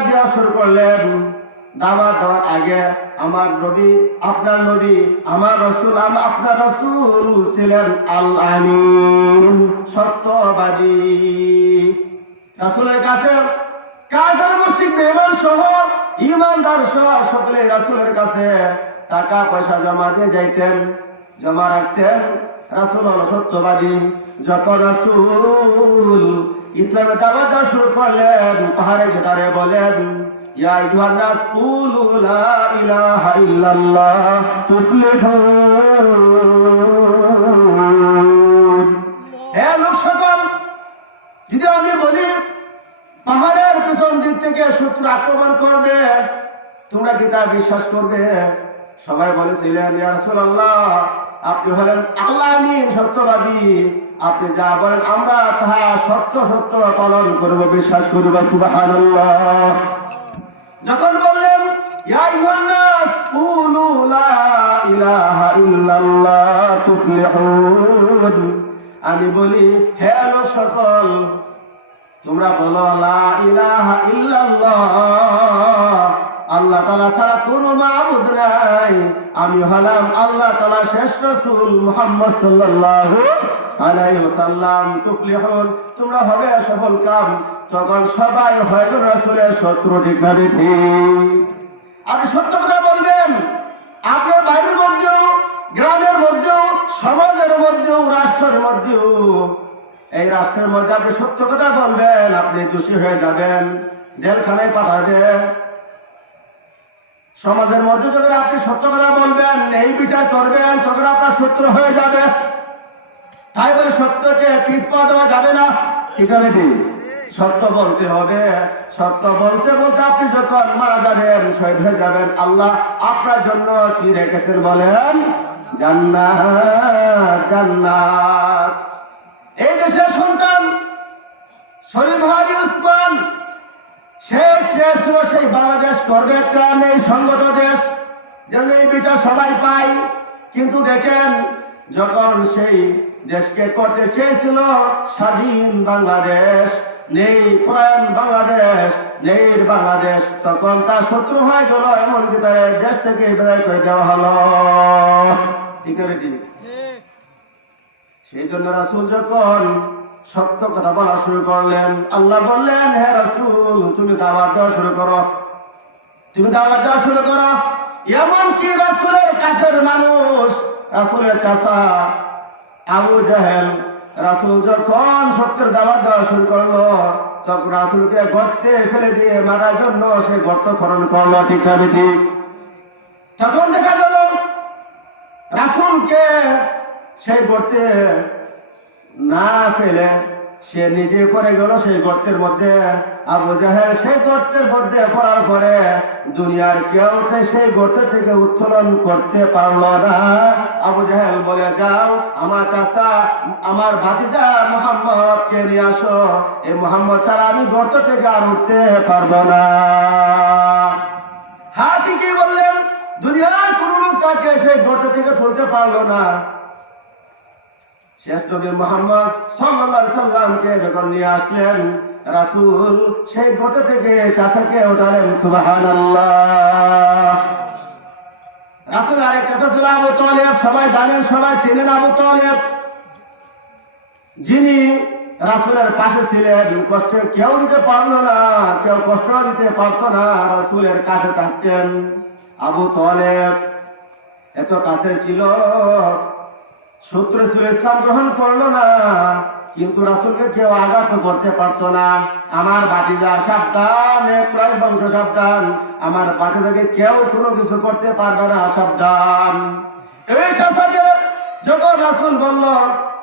দাওয়াত দেওয়া শুরু করলেন। দাওয়াত দেওয়ার আগে আমার নবী, আপনার নবী, আমার রাসূল, আপনার রাসূল ছিলেন আল আমিন, সত্যবাদী। রাসূলের কাছে কাফের মুশরিক বেঈমান সহ ঈমানদার সহ সকলে রাসূলের কাছে টাকা পয়সা জমা দিয়ে যাইতেন, জমা রাখতেন। রাসূল হলো সত্যবাদী। যখন রাসূল ইসলামের দাওয়াত দেওয়া শুরু করলেন, পাহাড়ে দাঁড়িয়ে বলেন, ইয়া আইয়ুহান নাস কুলু লা ইলাহা ইল্লাল্লাহ তুফলিহুন। হে লোক সকল, যদি আমি বলি পাহাড়ের পিছন দিক থেকে শত্রু আক্রমণ করবে, তোমরা কি তা বিশ্বাস করবে? সবাই বলেছিলেন, ইয়া রাসূলুল্লাহ, আপনি হলেন আল্লাহ আমিন, সত্যবাদী। আপনি যা বলেন আমরা তাহা সত্য সত্য পালন করব, বিশ্বাস করব। সুবহানাল্লাহ। যখন বললেন ইয়া আইয়ুহান নাস কুলু লা ইলাহা ইল্লাল্লাহ তুফলিহুন, আমি বলি হে লোক সকল, তোমরা বলো লা ইলাহা ইল্লাল্লাহ, আল্লাহ তাআলা ছাড়া কোনো মাবুদ নাই, আমি হলাম আল্লাহ তাআলা শেষ রাসূল মুহাম্মদ সাল্লাল্লাহু আলাইহি ওয়াসাল্লাম। তুফলিহুন, তোমরা হবে সফল কাম। তখন সবাই হয়তো রাসূলের শত্রু, ঠিক না ঠিক? আপনি সত্য কথা বলবেন, আপনার বাড়ির মধ্যেও, গ্রামের মধ্যেও, সমাজের মধ্যেও, রাষ্ট্রের মধ্যেও। এই রাষ্ট্রের মধ্যে আপনি সত্য কথা বলবেন, আপনি দোষী হয়ে যাবেন, জেলখানায় পাঠাবেন। সমাজের মধ্যে যখন আপনি সত্য কথা বলবেন, এই বিচার করবেন, তখন আপনার শত্রু হয়ে যাবে। তাই বলে সত্যকে পিছপা দেওয়া যাবে না, ঠিক আছে? ঠিক, সত্য বলতে হবে। সত্য বলতে বলতে আপনি যখন মারা যাবেন, শহীদ হয়ে যাবেন, আল্লাহ আপনার জন্য কি রেখেছেন বলেন? জান্নাত, জান্নাত। এই দেশের সন্তান শরীফ হাজী উসমান, সে চেয়েছিল সেই বাংলাদেশ করবে একটা নেই সংগত দেশ, যেন এই বিচার সবাই পায়। কিন্তু দেখেন, যখন সেই দেশকে করতে চেয়েছিল স্বাধীন বাংলাদেশ, নেই পরায়ণ বাংলাদেশ, নেই বাংলাদেশ, তখন তার শত্রু হয়ে গেল, এমনকি তার দেশ থেকে বিদায় করে দেওয়া হলো, ঠিক আছে? সেই জন্য রাসূল যখন সত্য কথা বলা শুরু করলেন, আল্লাহ বললেন, হে রাসূল, তুমি দাওয়াত দেওয়া শুরু করো, তুমি দাওয়াত দেওয়া শুরু করো। এমনকি রাসূলের কাছের মানুষ, রাসূলের চাচা আবু জাহেল, রাসূল যখন সত্যের দাওয়াত দেওয়া শুরু করলো, তখন রাসূলকে গর্তে ফেলে দিয়ে মারার জন্য সে গর্ত খনন করলো, ঠিক না ঠিক? তখন দেখা গেল রাসূলকে সেই গর্তে না ফেলে সে নিজে পড়ে গেল সেই গর্তের মধ্যে। আবু জাহেল সেই গর্তের মধ্যে পড়ার পরে দুনিয়ার কেউ সেই গর্ত থেকে উত্তোলন করতে পারলো না। আবু জাহেল বলে, যাও আমার চাচা, আমার ভাতিজা মুহাম্মদকে নিয়ে আসো, এই মুহাম্মদ ছাড়া আমি গর্ত থেকে আর উঠতে পারবো না। হ্যাঁ, ঠিকই বললেন, দুনিয়ার কোন লোক তাকে সেই গর্ত থেকে তুলতে পারলো না। শেষ নবী মুহাম্মদ সাল্লাল্লাহু আলাইহি সাল্লামকে যখন নিয়ে আসলেন, রাসূল সেই গর্ত থেকে চাচাকে উঠালেন, সুবহানাল্লাহ। রাসূল আরেক চাচা ছিল আবু তালেব, সবাই জানেন, সবাই চেনেন আবু তালেব, যিনি রাসূলের পাশে ছিলেন। কষ্ট কেউ দিতে পারলো না, কেউ কষ্ট দিতে পারতো না, রাসূলের কাছে থাকতেন। আবু তালেব এত কাছে ছিল, শত্রু ছিল, ইসলাম গ্রহণ করলো না, কিন্তু রাসূলকে কেউ আঘাত করতে পারতো না। আমার ভাতিজা সাবধান, প্রায় বংশ সাবধান, আমার ভাতিজাকে কেউ কোনো কিছু করতে পারবে না, সাবধান। এই চাচাকে যখন রাসূল বলল,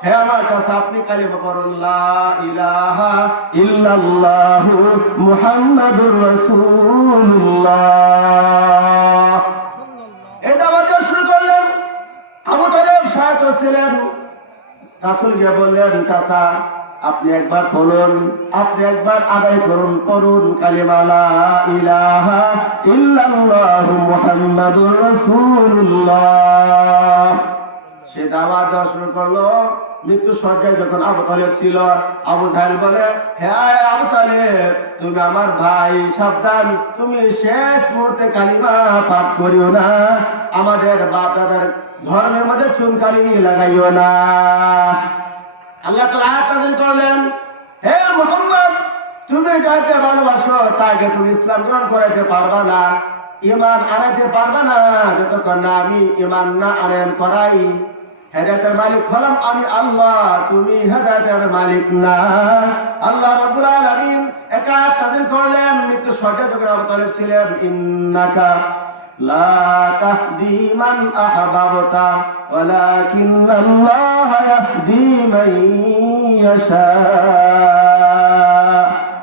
হে আমার চাচা, আপনি কালিমা পড়ুন, লা ইলাহা ইল্লাল্লাহু মুহাম্মাদুর রাসূলুল্লাহ, এই দাওয়াত শুরু করলেন। আবু তালেব সাহায্য ছিলেন। রাসূল গিয়ে বললেন, চাচা আপনি একবার বলুন, আপনি একবার আদায় করুন, পড়ুন কালিমা লা ইলাহা ইল্লাল্লাহু মুহাম্মাদুর রাসূলুল্লাহ। সে দাওয়াত দেওয়া শুরু করলো। মৃত্যু সজ্জায় যখন আবু তালেব ছিল, আবু জাহেল বলে, হ্যাঁ আবু তালেব, তুমি আমার ভাই, সাবধান, তুমি শেষ মুহূর্তে কালিমা পাঠ করিও না, আমাদের বাপ দাদার ধর্মের মধ্যে চুনকালি লাগাইও না। আল্লাহ তাআলা আয়াত নাযিল করলেন, হে মুহাম্মদ, তুমি যাকে ভালোবাসো তাকে তুমি ইসলাম গ্রহণ করাইতে পারবা না, ঈমান আনাইতে পারবা না যতক্ষণ না আমি ঈমান না আনয়ন করাই। হেদায়েতের মালিক হলাম আমি আল্লাহ, তুমি হেদায়েতের মালিক না। আল্লাহ রাব্বুল আলামিন একটা আয়াত নাযিল করলেন মৃত্যু সজ্জায় যখন আবু তালেব ছিলেন, ইন্নাকা লা তাহদি মান আহবাবতা ওয়ালাকিন্নাল্লাহ ইয়াহদি মান ইয়াশা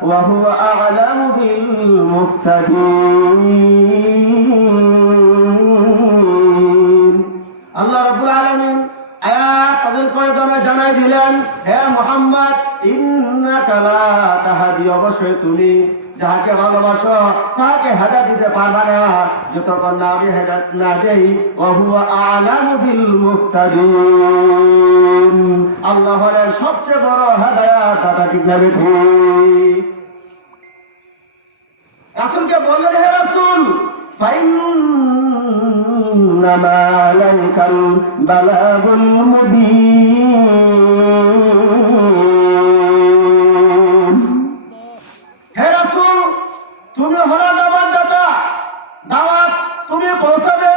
ওয়া হুয়া আ'লামু বিল মুহতাদিন। আল্লাহ রাব্বুল আলামিন আয়াত নাযিল করে জানাই দিলেন, হে মুহাম্মদ, ইন্নাকা লা তাহদি, অবশ্যই তুমি যাকে ভালোবাসো তাকে হেদায়েত দিতে পারবে না যতক্ষণ না আমি হেদায়েত না দেই। ওয়া হুয়া আ'লামু বিল মুহতাদিন। আল্লাহ হলেন সবচেয়ে বড় হেদায়েত দাতা। ঠিক না ঠিক? রাসূলকে বললেন, হে রাসূল, ফাইন্নামা আলাইকাল বালাগুল মুবিন। হে রাসূল, তুমি হলো দাওয়াত দাতা, দাওয়াত তুমি পৌঁছাবে,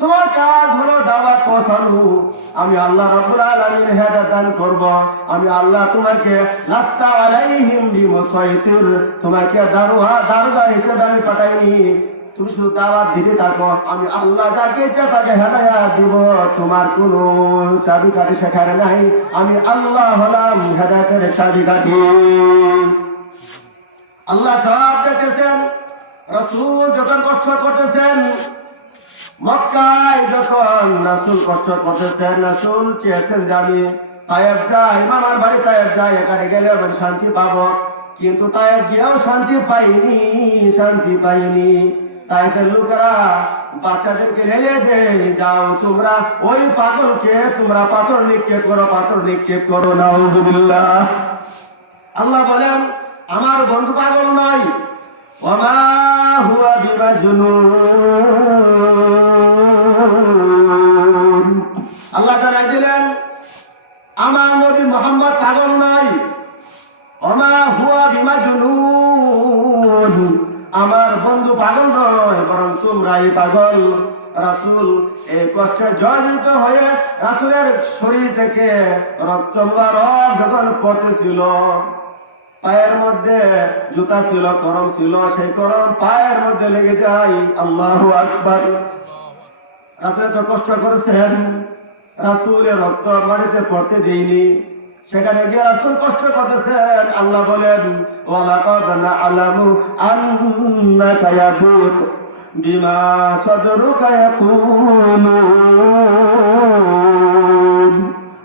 তোমার কাজ হলো দাওয়াত পৌঁছানো। আমি আল্লাহ রাব্বুল আলামিন হেদায়েত দান করব। আমি আল্লাহ তোমাকে লাস্তা আলাইহিম বিমুসাইতির, তোমাকে দারোগা হিসেবে আমি পাঠাইনি। তুমি শুধু দাওয়াত দিতে থাকো, আমি আল্লাহ যাকে ইচ্ছা তাকে হেদায়েত দিব। তোমার কোনো চাবিকাঠি শেখার নাই, আমি আল্লাহ হলাম হেদায়েতের চাবিকাঠি। আল্লাহ সব দেখতেছেন। রাসূল যখন কষ্ট করতেছেন, মক্কায় যখন রাসূল কষ্ট করতেছেন, রাসূল চেয়েছেন যে আমি তায়েব যাই, মামার বাড়ি তায়েব যাই, এখানে গেলে আমি শান্তি পাবো। কিন্তু তায়েব গিয়েও শান্তি পাইনি। তায়েবের লোকেরা বাচ্চাদেরকে রেলে দেয়, যাও তোমরা ওই পাগলকে তোমরা পাথর নিক্ষেপ করো। নাউযুবিল্লাহ। আল্লাহ বলেন, আমার বন্ধু পাগল নয়, ওমা হুয়া বিমাজনুন। আল্লাহ জানাই দিলেন, আমার নবী মুহাম্মদ পাগল নয়, ওমা হুয়া বিমাজনুন, আমার বন্ধু পাগল নয়, বরং তোমরাই পাগল। রাসূল এই কষ্টে জর্জরিত হয়ে রাসূলের শরীর থেকে রক্ত যখন পড়তেছিল, পায়ের মধ্যে জুতা ছিল, করম ছিল, সেই করম পায়ের মধ্যে লেগে যায়। আল্লাহু আকবার। রাসূল তো কষ্ট করেছেন, রাসূলের রক্ত মাটিতে পড়তে দেয়নি, সেখানে গিয়ে রাসূল কষ্ট করতেছেন। আল্লাহ বলেন, ওয়ালাকাদ না'লামু আন্নাকা ইয়াদুক বিমা সাদরুকা ইয়াকুলুন।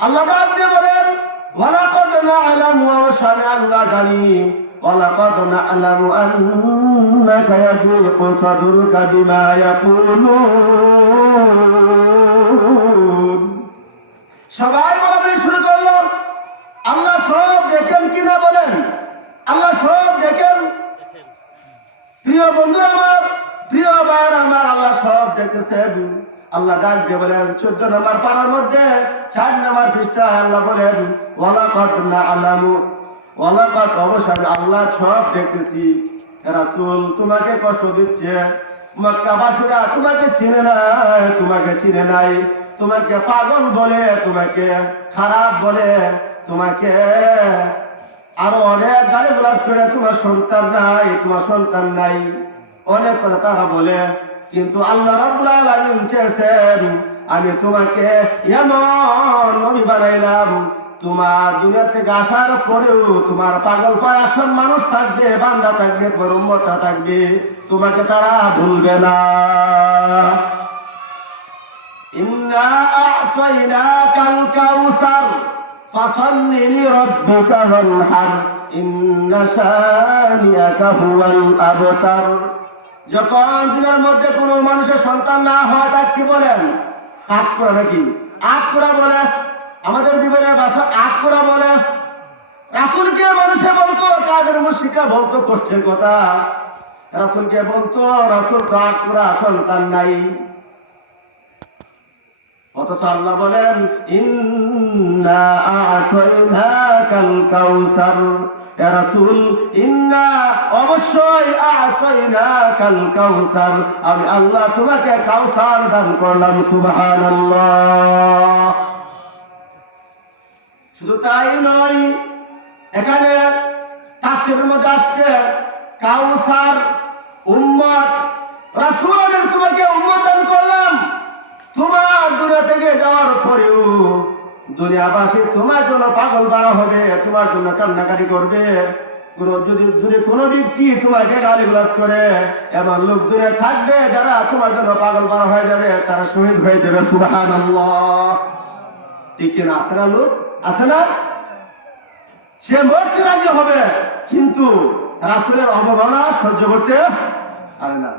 আল্লাহ ডাক দিয়ে বলেন, ওয়ালাকাদ না'লামু, অবশ্যই আল্লাহ জানি, ওয়ালাকাদ না'লামু আন্নাকা ইয়াদুকু সাদরুকা বিমা ইয়াকুলুন। সবাই বলা শুরু করলো, আল্লাহ সব দেখেন কিনা বলেন? আল্লাহ সব দেখেন। প্রিয় বন্ধুরা আমার, প্রিয় ভাইয়ের আমার, আল্লাহ সব দেখতেছেন। আল্লাহ ডাক দিয়ে বলেন 14 নম্বর পারার মধ্যে 4 নম্বর পৃষ্ঠা, আল্লাহ বলেন, ওয়ালাকাদ না'লামু, ওয়ালাকাদ, অবশ্যই আল্লাহ সব দেখতেছি। রাসূল তোমাকে কষ্ট দিচ্ছে, মক্কাবাসীরা তোমাকে চিনে নাই, তোমাকে পাগল বলে, তোমাকে খারাপ বলে, তোমাকে আরো অনেক গালিগালাজ করে, তোমার সন্তান নাই, অনেক কথা তারা বলে। কিন্তু আল্লাহ রাব্বুল আলামিন চেয়েছেন আমি তোমাকে এমন নবী বানাইলাম, তোমার দুনিয়া থেকে আসার পরেও তোমার পাগল পায়াসন মানুষ থাকবে, বান্দা থাকবে, উম্মতটা থাকবে, তোমাকে তারা ভুলবে না। ইন্না আ'তাইনাকাল কাউসার ফাসাল্লি লিরাব্বিকা ওয়ানহার ইন্না শানিআকা হুয়াল আবতার। যখন দুনিয়ার মধ্যে কোনো মানুষের সন্তান না হয়, তাকে কি বলেন? হাত করে নাকি আট করা বলে, আমাদের বিবরণের ভাষা আট করা বলে। রাসূলকে মানুষে বলতো, কাদের মুশরিকরা বলতো কষ্টের কথা। রাসূলকে বলতো রাসূল তো আট করা সন্তান নাই। অথচ আল্লাহ বলেন ইন্না আ'তাইনাকাল কাউসার, ইয়া রাসূল ইন্না অবশ্যই আ'তাইনাকাল কাউসার, আমি আল্লাহ তোমাকে কাউসার দান করলাম। সুবহানাল্লাহ। শুধু তাই নয়, এখানে তাফসীরের মধ্যে আসছে কাউসার উম্মত, রাসূল আমি তোমাকে উম্মত দান করলাম। তোমার দুনিয়া থেকে যাওয়ার পরেও দুনিয়াবাসী তোমার জন্য পাগল বাড়া হবে, তোমার জন্য কান্নাকাটি করবে। যদি কোনো ব্যক্তি তোমাকে গালিগালাজ করে, এমন লোক দুনিয়া থাকবে যারা তোমার জন্য পাগল বাড়া হয়ে যাবে, তারা শহীদ হয়ে যাবে। সুবহানাল্লাহ। ঠিক কিনা? আছে না লোক? আছে না? সে মরতে রাজি হবে, কিন্তু রাসূলের অবমাননা সহ্য করতে পারে না।